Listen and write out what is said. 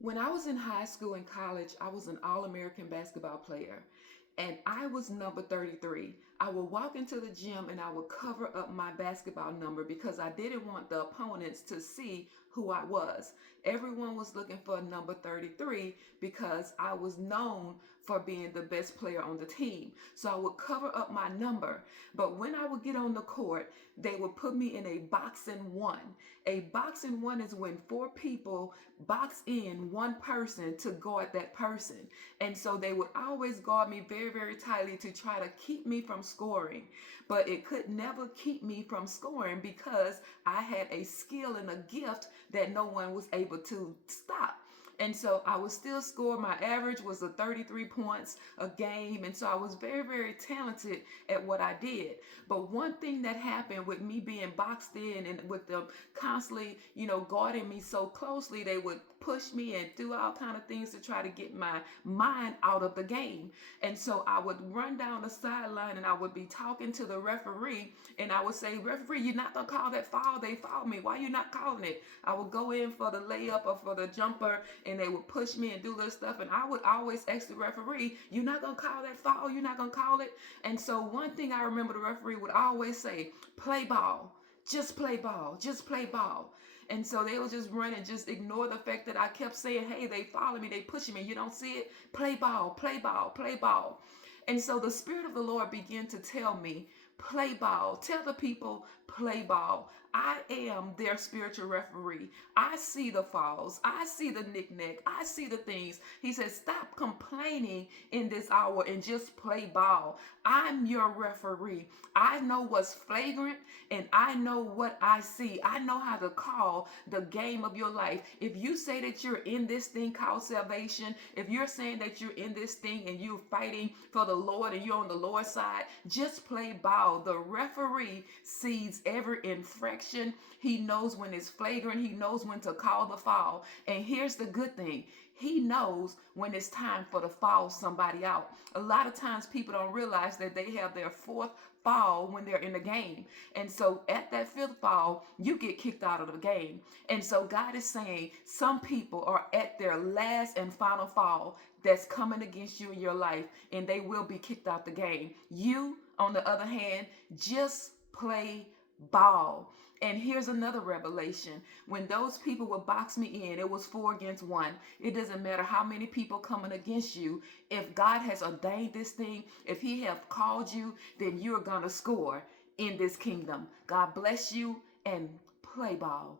When I was in high school and college, I was an All American basketball player. And I was number 33. I would walk into the gym and I would cover up my basketball number because I didn't want the opponents to see who I was. Everyone was looking for number 33 because I was known for being the best player on the team. So I would cover up my number. But when I would get on the court, they would put me in a boxing one. A boxing one is when four people box in one person to guard that person. And so they would always guard me very, very tightly to try to keep me from scoring. But it could never keep me from scoring because I had a skill and a gift that no one was able to stop. And so I would still score. My average was a 33 points a game. And so I was very, very talented at what I did. But one thing that happened with me being boxed in and with them constantly, guarding me so closely, they would push me and do all kind of things to try to get my mind out of the game. And so I would run down the sideline and I would be talking to the referee and I would say, referee, you're not going to call that foul. They fouled me. Why are you not calling it? I would go in for the layup or for the jumper and they would push me and do little stuff. And I would always ask the referee, you're not going to call that foul? You're not going to call it? And so one thing I remember the referee would always say, play ball. Just play ball. Just play ball. And so they would just run and just ignore the fact that I kept saying, hey, they follow me, they pushing me. You don't see it? Play ball, play ball, play ball. And so the Spirit of the Lord began to tell me, play ball. Tell the people, play ball. I am their spiritual referee. I see the falls. I see the knick-knack. I see the things. He says, stop complaining in this hour and just play ball. I'm your referee. I know what's flagrant and I know what I see. I know how to call the game of your life. If you say that you're in this thing called salvation, if you're saying that you're in this thing and you're fighting for the Lord and you're on the Lord's side, just play ball. The referee sees every infraction. He knows when it's flagrant. He knows when to call the foul. And here's the good thing. He knows when it's time for to foul somebody out. A lot of times people don't realize that they have their fourth foul when they're in the game. And so at that fifth foul, you get kicked out of the game. And so God is saying some people are at their last and final foul that's coming against you in your life, and they will be kicked out the game. You, on the other hand, just play ball. And here's another revelation. When those people would box me in, it was 4 against 1. It doesn't matter how many people coming against you. If God has ordained this thing, if he have called you, then you're going to score in this kingdom. God bless you and play ball.